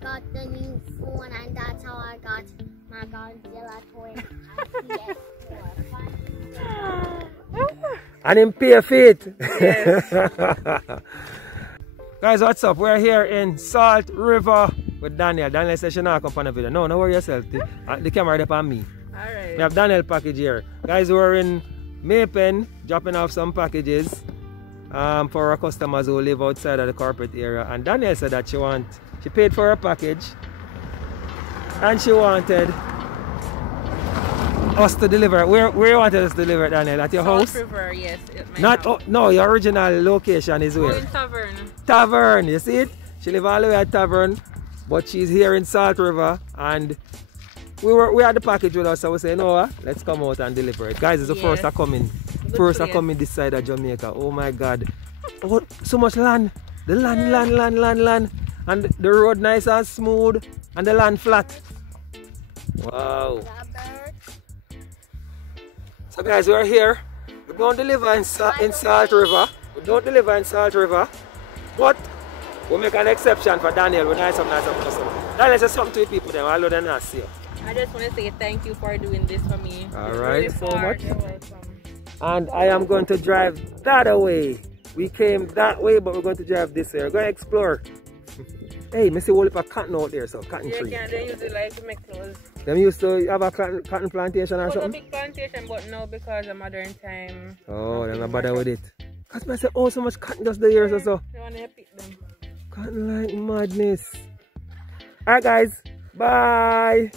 got the new phone, and that's how I got my Godzilla toy and PS4. And in pay feet. Yes. Guys, what's up? We're here in Salt River with Daniel. Daniel says she not come on the video. No, worry yourself. The camera is on me. Alright. We have Daniel package here. Guys, we're in Mailpac dropping off some packages for our customers who live outside of the corporate area. And Daniel said that she paid for her package and she wanted us to deliver. Where you wanted us to deliver it, Daniel? At your house? River, yes. No, your original location is where? In Tavern. Tavern, you see it? She lives all the way at Tavern, but she's here in Salt River, and we had the package with us, so we say, no, let's come out and deliver it. Guys, it's the first are coming. First are coming this side of Jamaica. Oh my God. Oh, so much land. The land. And the road nice and smooth, and the land flat. Wow. So guys, we're here. We don't deliver in Salt River. We don't deliver in Salt River. But we make an exception for Daniel. We nice up customer. Daniel says something to people then, although they're not see you. I just want to say thank you for doing this for me. Alright, so much. You're welcome. And I am going to drive that way. We came that way, but we're going to drive this way. We're going to explore. Hey, I see a whole heap of cotton out there, so cotton tree. Yeah, they use it like to make clothes. Them used to have a cotton plantation or something? A big plantation, but now because of modern time. Oh, they're not bother with it. Because I say, oh, so much cotton just the years or so. They want to pick them. Cotton like madness. Alright guys, bye.